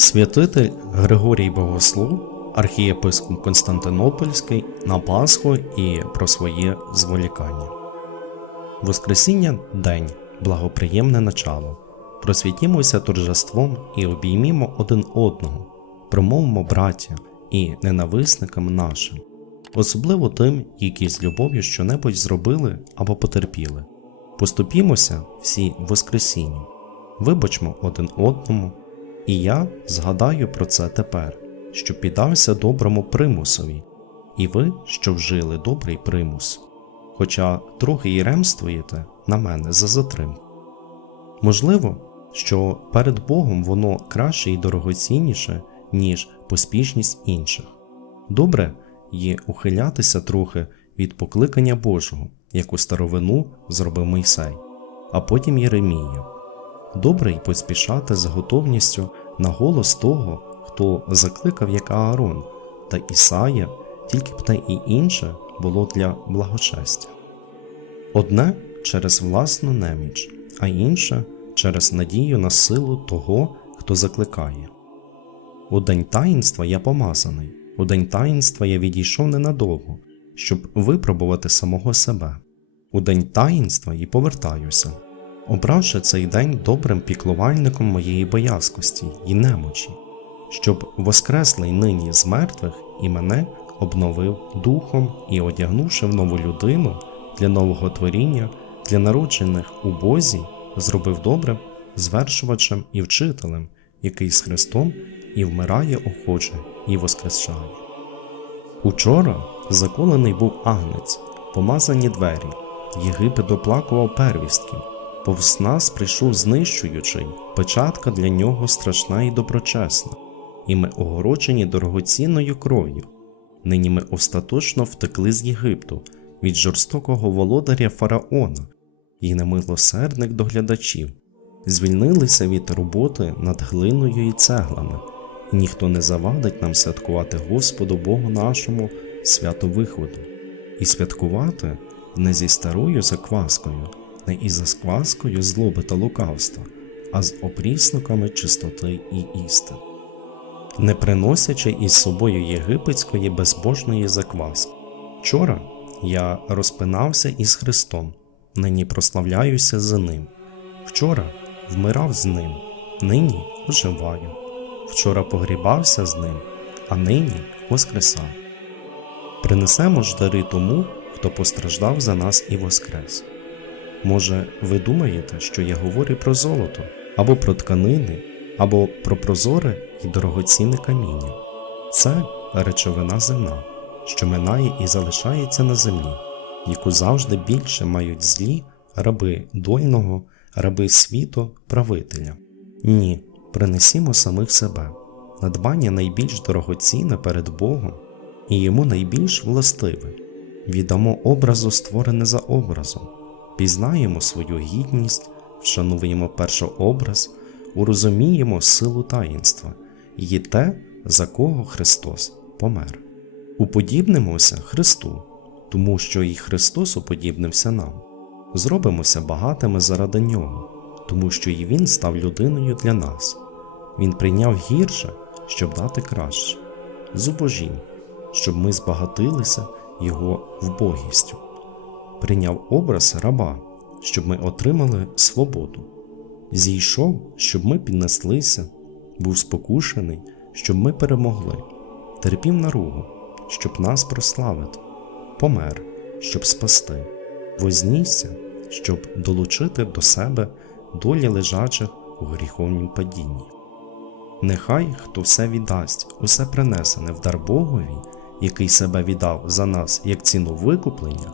Святитель Григорій Богослов, архієпископ Константинопольський на Пасху і про своє зволікання. Воскресіння день, благоприємне начало. Просвітімося торжеством і обіймімо один одного, промовимо браття і ненависникам нашим, особливо тим, які з любов'ю щонебудь зробили або потерпіли. Поступімося всі Воскресінню, вибачмо один одному, і я згадаю про це тепер, що піддався доброму примусові, і ви, що вжили добрий примус, хоча трохи й ремствуєте на мене за затримку. Можливо, що перед Богом воно краще і дорогоцінніше, ніж поспішність інших. Добре є ухилятися трохи від покликання Божого, як у старовину зробив Мойсей, а потім Єремія. Добре й поспішати з готовністю на голос того, хто закликав як Аарон та Ісая, тільки б те і інше було для благочестя. Одне через власну неміч, а інше через надію на силу того, хто закликає. У день таїнства я помазаний, у день таїнства я відійшов ненадовго, щоб випробувати самого себе. У день таїнства і повертаюся, обравши цей день добрим піклувальником моєї боязкості і немочі, щоб воскреслий нині з мертвих і мене обновив духом і одягнувши в нову людину для нового творіння, для народжених у Бозі, зробив добрим звершувачем і вчителем, який з Христом і вмирає охоче, і воскрешає. Учора заколений був агнець, помазані двері, Єгипет оплакував первістків, повз нас прийшов знищуючий, печатка для нього страшна і доброчесна, і ми огороджені дорогоцінною кров'ю. Нині ми остаточно втекли з Єгипту від жорстокого володаря фараона і немилосердних доглядачів, звільнилися від роботи над глиною і цеглами, і ніхто не завадить нам святкувати Господу Богу нашому свято виходу, і святкувати не зі старою закваскою, не із закваскою злоби та лукавства, а з опрісноками чистоти і істин, не приносячи із собою єгипетської безбожної закваски. Вчора я розпинався із Христом, нині прославляюся за Ним. Вчора вмирав з Ним, нині оживаю. Вчора погрібався з Ним, а нині воскресав. Принесемо ж дари тому, хто постраждав за нас і воскрес. Може, ви думаєте, що я говорю про золото, або про тканини, або про прозоре і дорогоцінне каміння. Це речовина земна, що минає і залишається на землі, яку завжди більше мають злі раби дольного, раби світу, правителя. Ні, принесімо самих себе, надбання найбільш дорогоцінне перед Богом і йому найбільш властиве. Віддамо образу створене за образом, пізнаємо свою гідність, вшануємо першообраз, урозуміємо силу таїнства і те, за кого Христос помер. Уподібнимося Христу, тому що і Христос уподібнився нам. Зробимося багатими заради Нього, тому що і Він став людиною для нас. Він прийняв гірше, щоб дати краще, зубожінь, щоб ми збагатилися Його вбогістю, прийняв образ раба, щоб ми отримали свободу, зійшов, щоб ми піднеслися, був спокушений, щоб ми перемогли, терпів наругу, щоб нас прославити, помер, щоб спасти, вознісся, щоб долучити до себе долі лежачих у гріховнім падінні. Нехай хто все віддасть, усе принесене в дар Богові, який себе віддав за нас як ціну викуплення,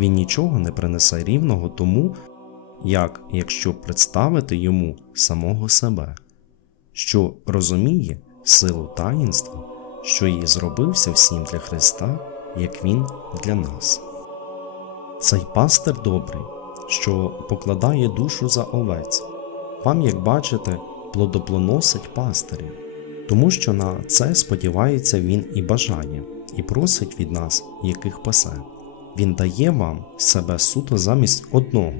він нічого не принесе рівного тому, як якщо представити йому самого себе, що розуміє силу таїнства, що її зробився всім для Христа, як Він для нас. Цей пастир добрий, що покладає душу за овець, вам, як бачите, плодоплоносить пастирів, тому що на це сподівається він і бажає, і просить від нас, яких пасе. Він дає вам себе суто замість одного,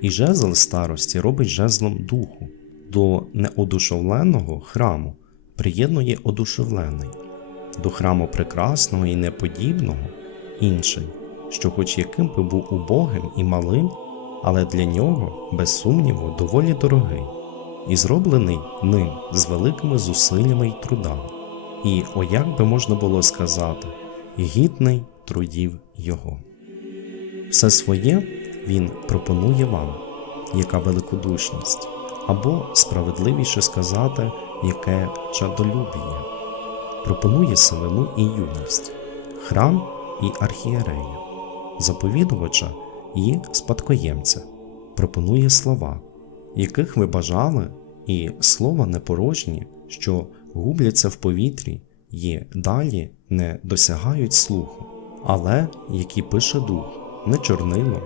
і жезл старості робить жезлом духу. До неодушевленого храму, приєднує одушевлений, до храму прекрасного і неподібного інший, що хоч яким би був убогим і малим, але для нього, без сумніву, доволі дорогий, і зроблений ним з великими зусиллями й трудами, і, о як би можна було сказати, гідний трудів його. Все своє він пропонує вам, яка великодушність, або, справедливіше сказати, яке чадолюбіє, пропонує сивину і юність, храм і архієрея, заповідувача і спадкоємця, пропонує слова, яких ви бажали, і слова непорожні, що губляться в повітрі і далі не досягають слуху, але які пише дух, не чорнилом,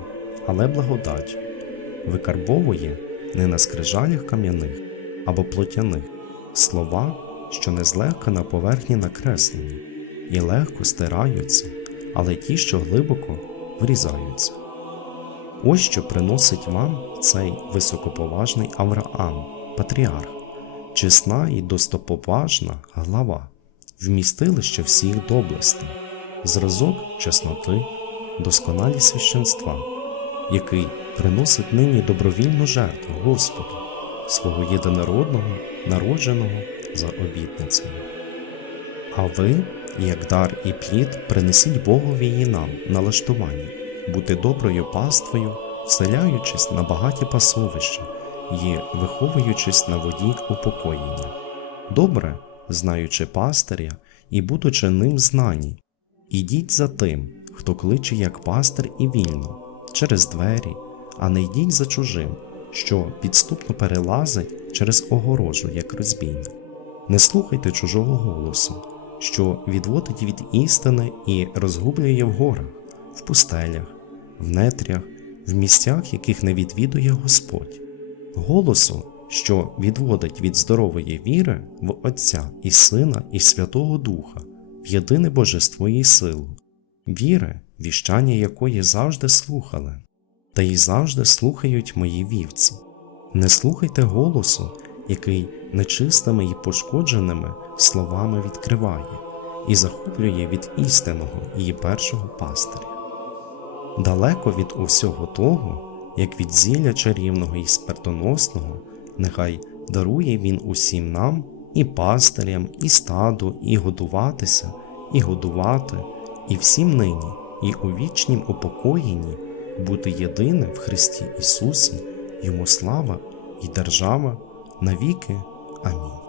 але благодать, викарбовує не на скрижалях кам'яних або плотяних слова, що не злегка на поверхні накреслені і легко стираються, але ті, що глибоко врізаються. Ось що приносить вам цей високоповажний Авраам, патріарх, чесна і достоповажна глава, вмістилище всіх доблестей, зразок чесноти, досконалі священства, який приносить нині добровільну жертву Господу, свого єдинородного, народженого за обітницею. А ви, як дар і плід, принесіть Богові і нам налаштування, бути доброю паствою, вселяючись на багаті пасовища і виховуючись на воді упокоєння. Добре, знаючи пастиря і будучи ним знані, ідіть за тим, хто кличе як пастир і вільно, через двері, а не йдіть за чужим, що підступно перелазить через огорожу, як розбійник. Не слухайте чужого голосу, що відводить від істини і розгублює в горах, в пустелях, в нетрях, в місцях, яких не відвідує Господь, голосу, що відводить від здорової віри в Отця і Сина і Святого Духа, в єдине Божество і силу, віри, віщання якої завжди слухали, та й завжди слухають мої вівці. Не слухайте голосу, який нечистими і пошкодженими словами відкриває і захоплює від істинного її першого пастиря. Далеко від усього того, як від зілля чарівного і смертоносного, нехай дарує він усім нам і пастирям, і стаду, і годуватися, і годувати, і всім нині, і у вічнім упокоєнні бути єдине в Христі Ісусі, Йому слава і держава навіки. Амінь.